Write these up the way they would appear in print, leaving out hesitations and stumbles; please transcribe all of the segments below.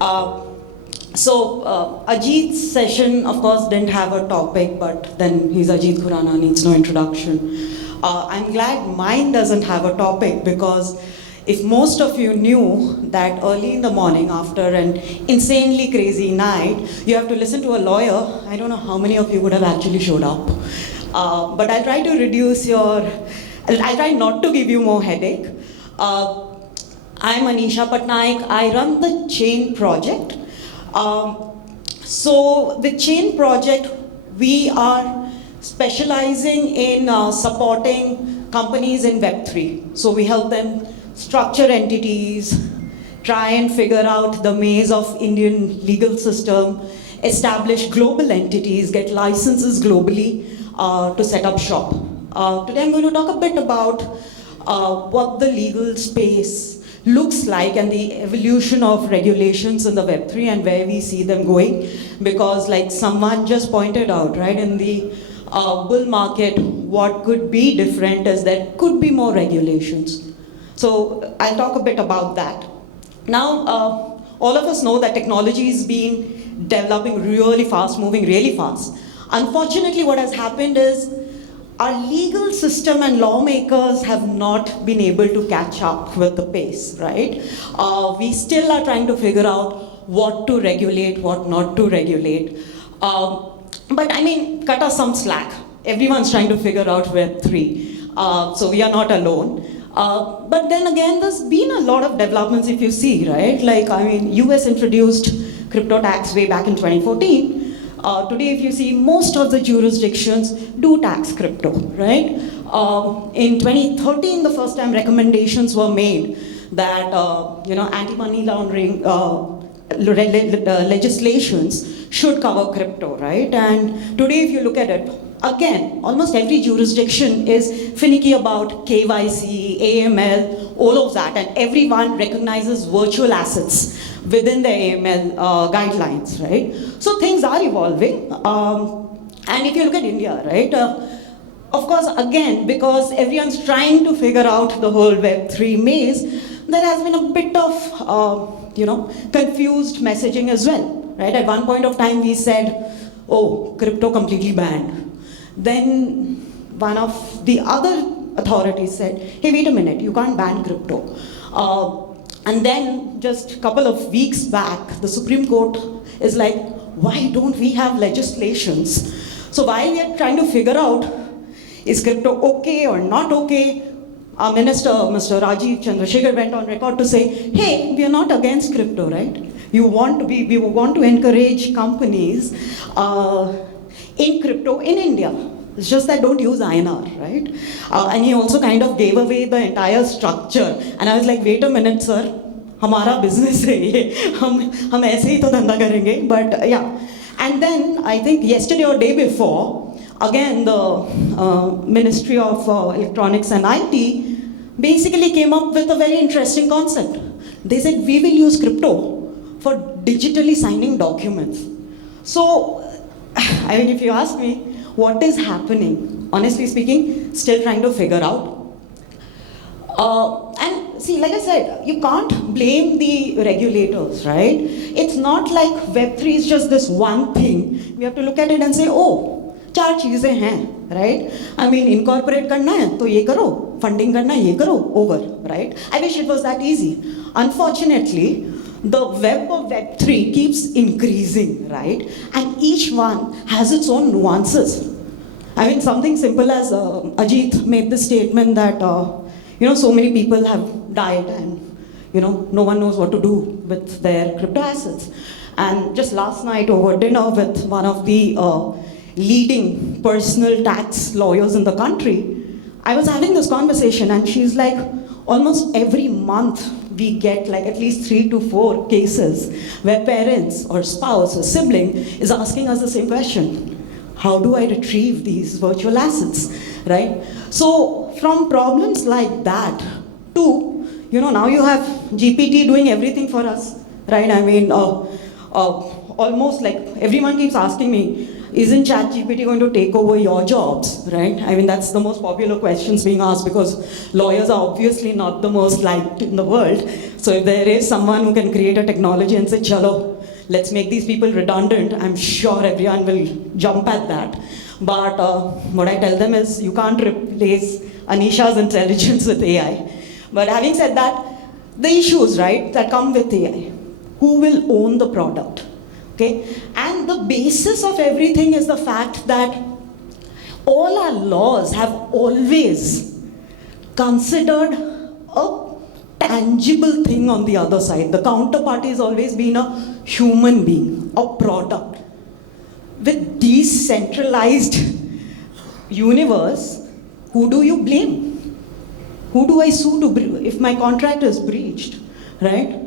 Uh, Ajit's session, of course, didn't have a topic, but then he's Ajit Khurana, needs no introduction. I'm glad mine doesn't have a topic, because if most of you knew that early in the morning after an insanely crazy night, you have to listen to a lawyer, I don't know how many of you would have actually showed up. But I'll try to I'll try not to give you more headache. I'm Anisha Patnaik. I run the Chain project. So the Chain project, we are specializing in supporting companies in Web3. So we help them structure entities, try and figure out the maze of Indian legal system, establish global entities, get licenses globally to set up shop. Today I'm going to talk a bit about what the legal space looks like and the evolution of regulations in the Web3 and where we see them going. Because like someone just pointed out, right, in the bull market, what could be different is there could be more regulations. So I'll talk a bit about that. Now, all of us know that technology is being developing really fast, moving really fast. Unfortunately, what has happened is our legal system and lawmakers have not been able to catch up with the pace, right? We still are trying to figure out what to regulate, what not to regulate. But I mean, cut us some slack. Everyone's trying to figure out Web3. So we are not alone. But then again, there's been a lot of developments if you see, right? Like, I mean, US introduced crypto tax way back in 2014. Today, if you see, most of the jurisdictions do tax crypto, right? In 2013, the first time recommendations were made that anti-money laundering legislations should cover crypto, right? And today, if you look at it, again, almost every jurisdiction is finicky about KYC, AML, all of that, and everyone recognizes virtual assets within the AML guidelines, right? So things are evolving. And if you look at India, right, of course, again, because everyone's trying to figure out the whole Web3 maze, there has been a bit of, confused messaging as well, right? At one point of time, we said, oh, crypto completely banned. Then one of the other authorities said, hey, wait a minute, you can't ban crypto. And then just a couple of weeks back, the Supreme Court is like, why don't we have legislations? So while we are trying to figure out, is crypto okay or not okay, our minister, Mr. Rajiv Chandrasekhar, went on record to say, hey, we are not against crypto, right? We want to encourage companies in crypto in India. It's just that don't use INR, right? And he also kind of gave away the entire structure. And I was like, wait a minute, sir, हमारा business है ये, हम ऐसे ही तो धंधा करेंगे. But yeah, and then I think yesterday or day before, again the Ministry of Electronics and IT basically came up with a very interesting concept. They said we will use crypto for digitally signing documents. So, I mean, if you ask me, what is happening? Honestly speaking, still trying to figure out. And see, like I said, you can't blame the regulators, right? It's not like Web3 is just this one thing. We have to look at it and say, oh, चार चीजें हैं, right? I mean, incorporate करना है तो ये करो, funding करना है ये करो, over, right? I wish it was that easy. Unfortunately, the web of Web3 keeps increasing, right? And each one has its own nuances. I mean, something simple as Ajit made the statement that, so many people have died and, no one knows what to do with their crypto assets. And just last night over dinner with one of the leading personal tax lawyers in the country, I was having this conversation and she's like, almost every month we get like at least 3 to 4 cases where parents or spouse or sibling is asking us the same question. How do I retrieve these virtual assets, right? So from problems like that to, now you have GPT doing everything for us, right? I mean, almost like everyone keeps asking me, isn't ChatGPT going to take over your jobs, right? I mean, that's the most popular questions being asked because lawyers are obviously not the most liked in the world. So if there is someone who can create a technology and say, chalo, let's make these people redundant, I'm sure everyone will jump at that. But what I tell them is, you can't replace Anisha's intelligence with AI. But having said that, the issues, right, that come with AI. Who will own the product? Okay? And the basis of everything is the fact that all our laws have always considered a tangible thing on the other side. The counterparty has always been a human being, a product. With decentralized universe, who do you blame? Who do I sue to if my contract is breached, right?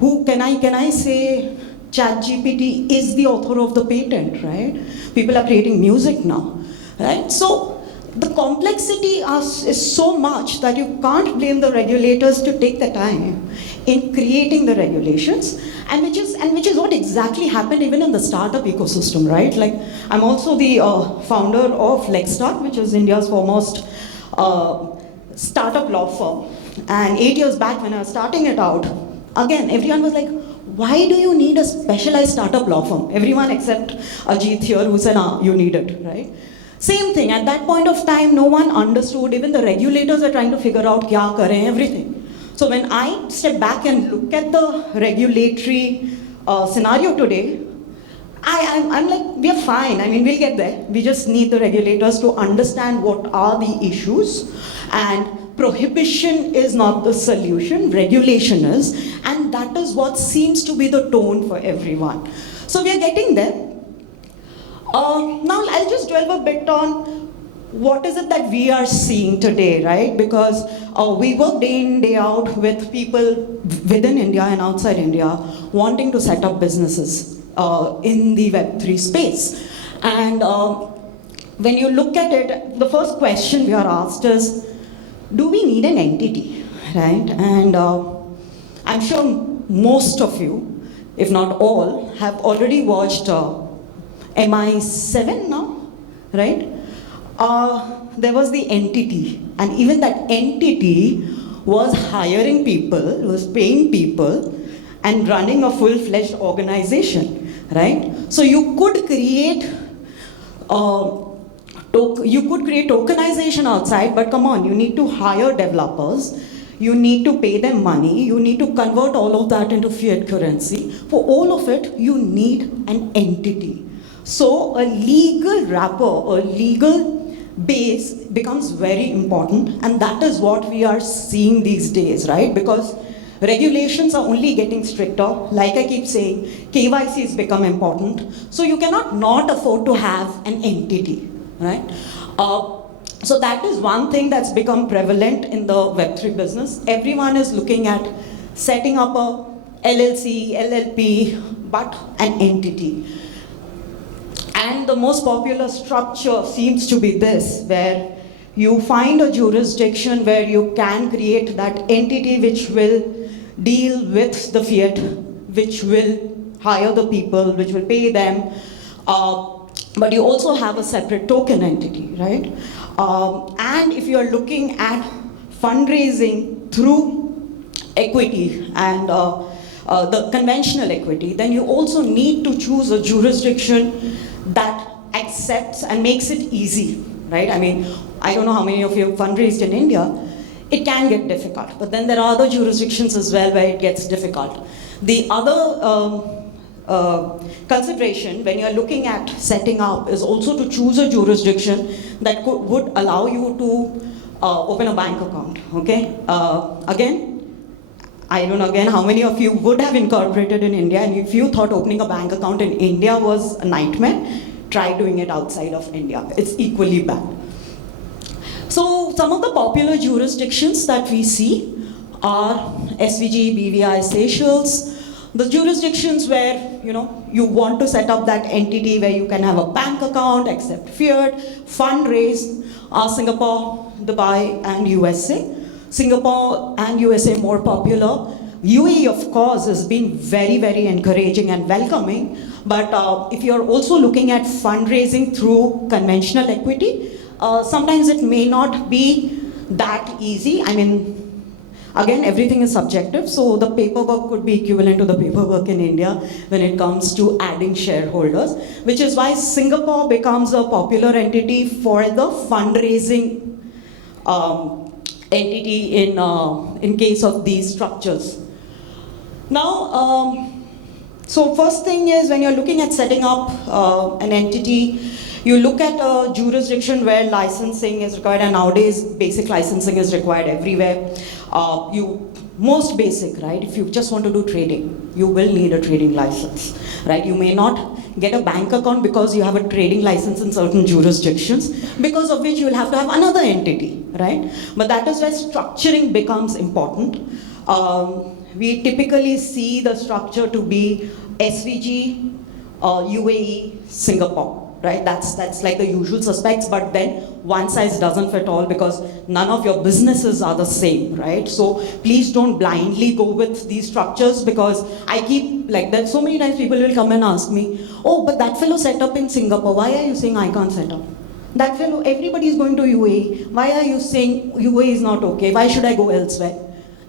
Who can I say ChatGPT is the author of the patent, right? People are creating music now, right? So the complexity is so much that you can't blame the regulators to take the time in creating the regulations, and which is what exactly happened even in the startup ecosystem, right? Like, I'm also the founder of Lexstart, which is India's foremost startup law firm. And 8 years back when I was starting it out, again, everyone was like, why do you need a specialized startup law firm? Everyone except Ajit here who said, you need it, right? Same thing, at that point of time, no one understood, even the regulators are trying to figure out kya kare, everything. So when I step back and look at the regulatory scenario today, I'm like, we are fine. I mean, we'll get there. We just need the regulators to understand what are the issues. And prohibition is not the solution, regulation is. And that is what seems to be the tone for everyone. So we are getting there. Now I'll just dwell a bit on what is it that we are seeing today, right? Because we work day in, day out with people within India and outside India wanting to set up businesses in the Web3 space. And when you look at it, the first question we are asked is, do we need an entity, right? And I'm sure most of you, if not all, have already watched MI7 now, right? There was the entity, and even that entity was hiring people, was paying people, and running a full-fledged organization, right? So you could create tokenization outside, but come on, you need to hire developers, you need to pay them money, you need to convert all of that into fiat currency. For all of it, you need an entity. So a legal wrapper, a legal base becomes very important, and that is what we are seeing these days, right? Because regulations are only getting stricter. Like I keep saying, KYC has become important. So you cannot not afford to have an entity, right? So that is one thing that's become prevalent in the Web3 business. Everyone is looking at setting up a LLC, LLP, but an entity. And the most popular structure seems to be this, where you find a jurisdiction where you can create that entity which will deal with the fiat, which will hire the people, which will pay them. But you also have a separate token entity, right? And if you're looking at fundraising through equity and the conventional equity, then you also need to choose a jurisdiction that accepts and makes it easy, right? I mean, I don't know how many of you have fundraised in India. It can get difficult, but then there are other jurisdictions as well where it gets difficult. The other consideration when you're looking at setting up is also to choose a jurisdiction that would allow you to open a bank account, okay? Again, I don't know again how many of you would have incorporated in India, and if you thought opening a bank account in India was a nightmare, try doing it outside of India. It's equally bad. So some of the popular jurisdictions that we see are SVG, BVI, Seychelles, the jurisdictions where you want to set up that entity where you can have a bank account, accept fiat, fundraise, are Singapore, Dubai, and USA. Singapore and USA more popular. UAE, of course, has been very, very encouraging and welcoming. But if you're also looking at fundraising through conventional equity, sometimes it may not be that easy. I mean, Again, everything is subjective, so the paperwork could be equivalent to the paperwork in India when it comes to adding shareholders, which is why Singapore becomes a popular entity for the fundraising entity in case of these structures. Now, so first thing is when you're looking at setting up an entity, you look at a jurisdiction where licensing is required, and nowadays basic licensing is required everywhere. Most basic, right? If you just want to do trading, you will need a trading license, right? You may not get a bank account because you have a trading license in certain jurisdictions, because of which you will have to have another entity, right? But that is where structuring becomes important. We typically see the structure to be SVG, UAE, Singapore. Right, that's like the usual suspects, but then one size doesn't fit all because none of your businesses are the same, right? So please don't blindly go with these structures, because I keep like that. So many times people will come and ask me, oh, but that fellow set up in Singapore, why are you saying I can't set up? That fellow, everybody is going to UAE, why are you saying UAE is not okay? Why should I go elsewhere?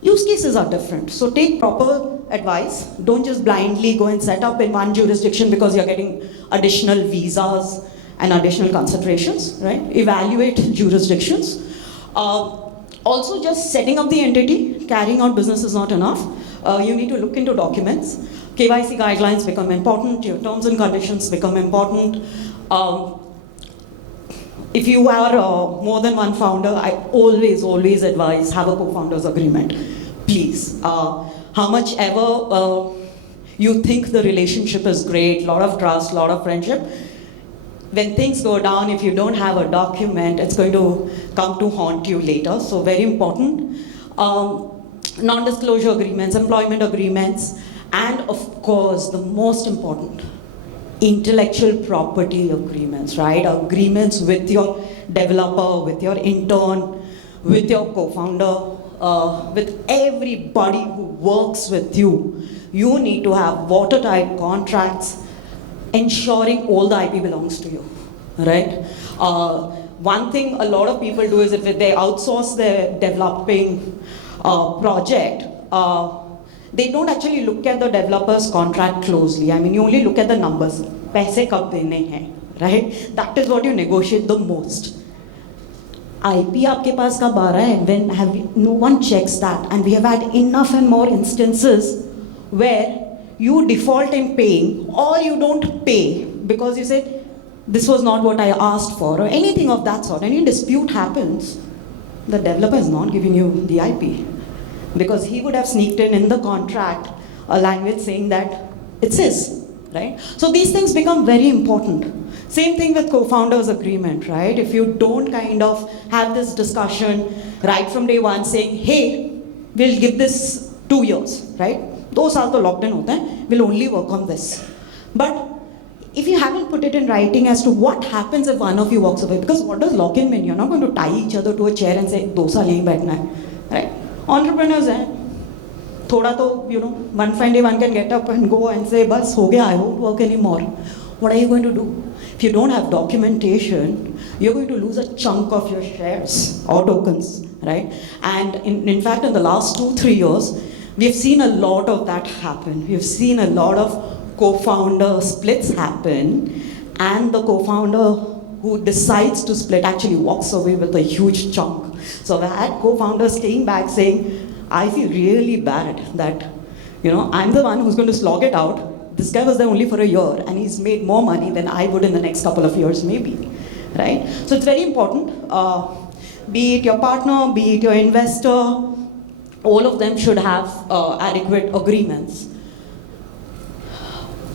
Use cases are different, so take proper advice. Don't just blindly go and set up in one jurisdiction because you're getting additional visas and additional considerations, right? Evaluate jurisdictions. Also, just setting up the entity, carrying out business is not enough. You need to look into documents. KYC guidelines become important, your terms and conditions become important. If you are more than one founder, I always advise have a co-founders agreement, please. How much ever you think the relationship is great, lot of trust, lot of friendship, when things go down, if you don't have a document, it's going to come to haunt you later. So very important. Non-disclosure agreements, employment agreements, and of course, the most important, intellectual property agreements, right? Agreements with your developer, with your intern, with your co-founder, with everybody who works with you. You need to have watertight contracts ensuring all the IP belongs to you, right? One thing a lot of people do is if they outsource their developing project, they don't actually look at the developer's contract closely. I mean, you only look at the numbers. Paise kab dene hain, right? That is what you negotiate the most. IP आपके पास कब आ रहा है? When no one checks that, and we have had enough and more instances where you default in paying, or you don't pay because you said this was not what I asked for, or anything of that sort. Any dispute happens, the developer is not giving you the IP. Because he would have sneaked in the contract a language saying that it's his, right? So these things become very important. Same thing with co-founders agreement, right? If you don't kind of have this discussion right from day one saying, hey, we'll give this 2 years, right? 2 साल तो locked in होता है, we'll only work on this. But if you haven't put it in writing as to what happens if one of you walks away, because what does lock-in mean? You're not going to tie each other to a chair and say, 2 साल यहीं बैठना है, right? Entrepreneurs हैं, थोड़ा तो, one fine day one can get up and go and say, बस हो गया, I won't work anymore. What are you going to do? If you don't have documentation, you're going to lose a chunk of your shares or tokens, right? And in fact, in the last 2-3 years, we have seen a lot of that happen. We've seen a lot of co-founder splits happen, and the co-founder who decides to split actually walks away with a huge chunk. So I had co-founders staying back saying, I feel really bad that, I'm the one who's going to slog it out. This guy was there only for a year and he's made more money than I would in the next couple of years maybe, right? So it's very important, be it your partner, be it your investor, all of them should have adequate agreements.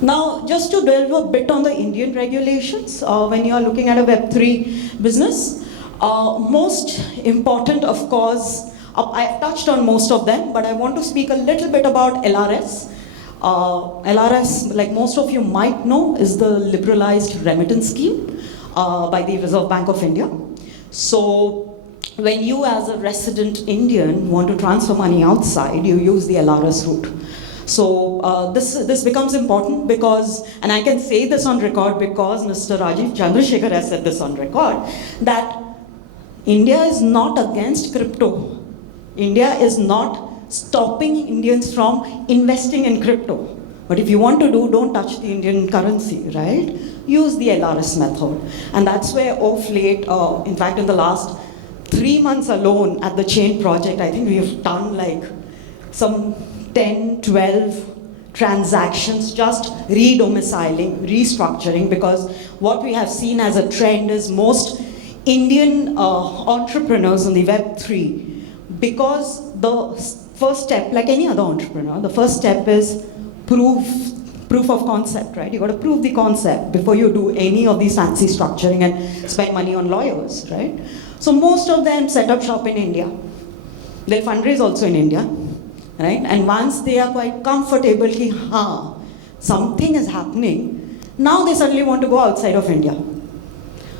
Now, just to delve a bit on the Indian regulations, when you are looking at a Web3 business, most important, of course, I've touched on most of them, but I want to speak a little bit about LRS. LRS, like most of you might know, is the liberalized remittance scheme by the Reserve Bank of India. So, when you as a resident Indian want to transfer money outside, you use the LRS route. So this becomes important because, and I can say this on record because Mr. Rajiv Chandrasekhar has said this on record, that India is not against crypto. India is not stopping Indians from investing in crypto. But if you want to do, don't touch the Indian currency, right? Use the LRS method. And that's where of late, in fact, in the last 3 months alone at the Chain project, I think we've done like some 10, 12 transactions, just re-domiciling, restructuring, because what we have seen as a trend is most Indian entrepreneurs in the Web3, because the first step, like any other entrepreneur, the first step is proof of concept, right? You got to prove the concept before you do any of these fancy structuring and spend money on lawyers, right? So most of them set up shop in India. They'll fundraise also in India, right? And once they are quite comfortable, something is happening, now they suddenly want to go outside of India.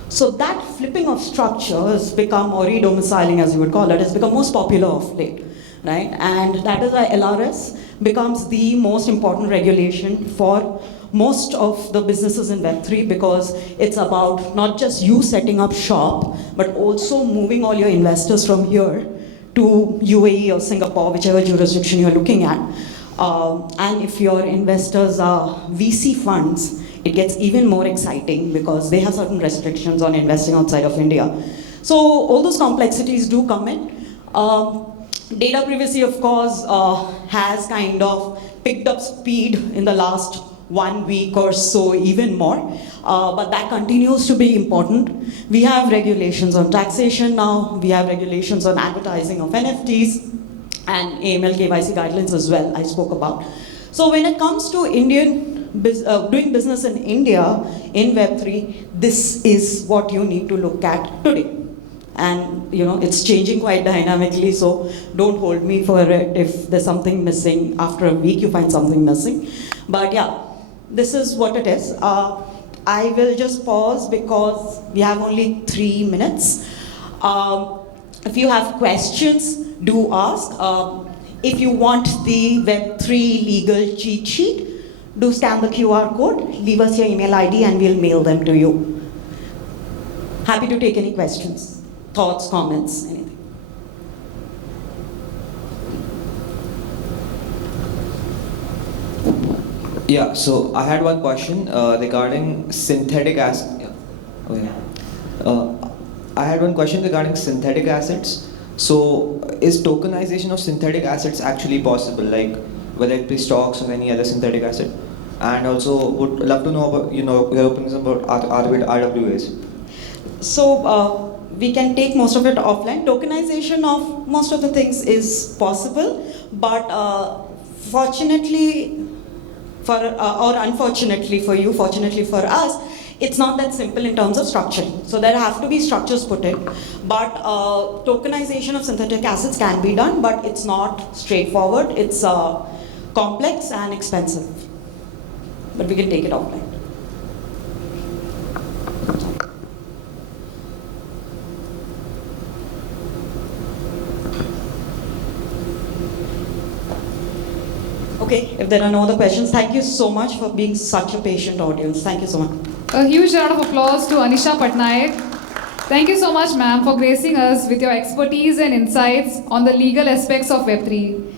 So that flipping of structure has become, or re-domiciling as you would call it, has become most popular of late, right? And that is why LRS becomes the most important regulation for most of the businesses in Web3, because it's about not just you setting up shop, but also moving all your investors from here to UAE or Singapore, whichever jurisdiction you're looking at. And if your investors are VC funds, it gets even more exciting because they have certain restrictions on investing outside of India. So all those complexities do come in. Data privacy, of course, has kind of picked up speed in the last 1 week or so, even more. But that continues to be important. We have regulations on taxation now. We have regulations on advertising of NFTs and AML KYC guidelines as well, I spoke about. So when it comes to doing business in India in Web3, this is what you need to look at today. And it's changing quite dynamically, so don't hold me for it if there's something missing. After a week you find something missing. But yeah, this is what it is. I will just pause because we have only 3 minutes. If you have questions, do ask. If you want the Web3 legal cheat sheet, do scan the QR code, leave us your email ID and we'll mail them to you. Happy to take any questions, thoughts, comments, anything. Yeah, so I had one question regarding synthetic assets. Yeah. Okay. I had one question regarding synthetic assets. So, is tokenization of synthetic assets actually possible, like whether it be stocks or any other synthetic asset? And also, would love to know about your opinions about RWAs. So we can take most of it offline. Tokenization of most of the things is possible, but fortunately or unfortunately for you, fortunately for us, it's not that simple in terms of structuring. So there have to be structures put in, but tokenization of synthetic assets can be done, but it's not straightforward. It's complex and expensive, but we can take it offline. Okay, if there are no other questions, thank you so much for being such a patient audience. Thank you so much. A huge round of applause to Anisha Patnaik. Thank you so much, ma'am, for gracing us with your expertise and insights on the legal aspects of Web3.